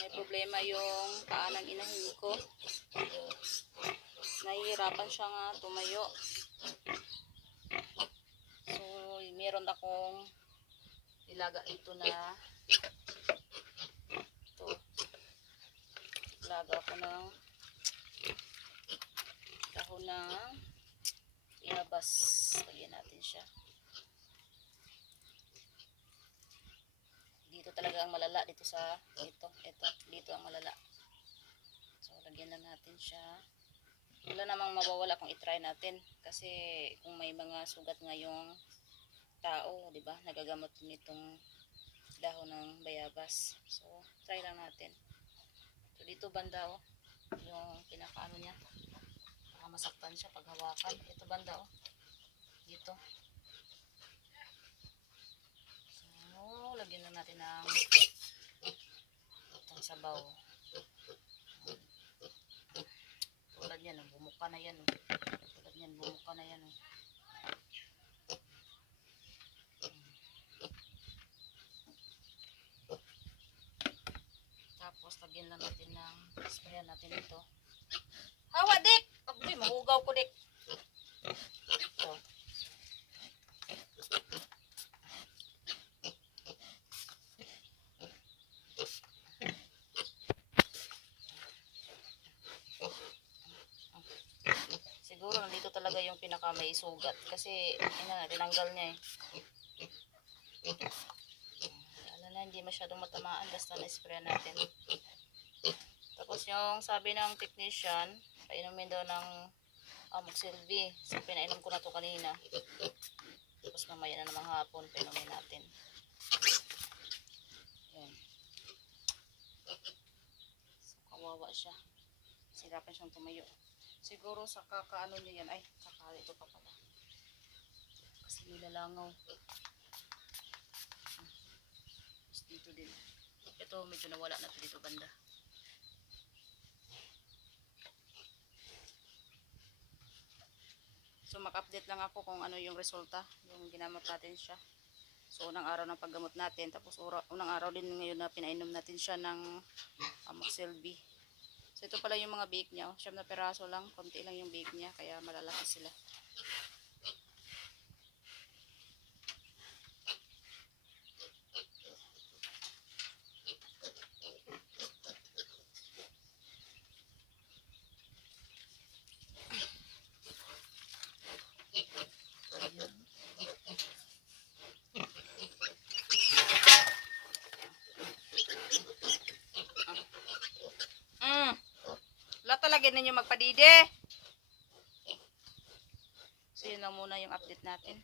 may problema yung paa ng inahin ko. Nahihirapan siya nga tumayo. So, meron akong ilaga ito na ito. Ilaga ako ng dahon ng bayabas. Lagyan natin siya. Dito talaga ang malala. Dito sa, dito ang malala. So, lagyan na natin siya. Wala namang mawawala kung itry natin. Kasi, kung may mga sugat ngayong tao, di ba? Nagagamot nitong dahon ng bayabas. So, try lang natin. So, dito banda, oh. Yung pinakaano niya. Masaktan siya pag hawakan. Ito banda, oh. Dito. So, lagyan na natin ng itong sabaw. Tulad yan, bumuka na yan. Tulad yan, bumuka na yan. Tapos, lagyan lang natin ng sprayan natin ito. Hawa, Dik! Agoy, mahugaw ko, Dik. Ito. Siguro nandito talaga yung pinaka may sugat kasi tinanggal niya eh. Alala, hindi masyadong matamaan basta na-spray natin. Tapos yung sabi ng technician, painumin daw ng Amoxilv. So pinainom ko na to kanina. Tapos mamaya na namang hapon painumin natin. Yan. So kawawa siya. Sirapan siyang tumayo. Siguro sa kakaano niya yan. Ay, saka ito pa pala. Kasi nilalangaw. Tapos dito din. Ito medyo nawala na ito dito banda. So mag-update lang ako kung ano yung resulta. Yung ginamot natin siya. So unang araw ng paggamot natin. Tapos unang araw din ngayon na pinainom natin siya ng Amoxilv. So ito pala yung mga bake niya. 9 na peraso lang. Konti lang yung bake niya. Kaya malalaki sila. Talaga ninyo magpadide. So yun lang muna yung update natin.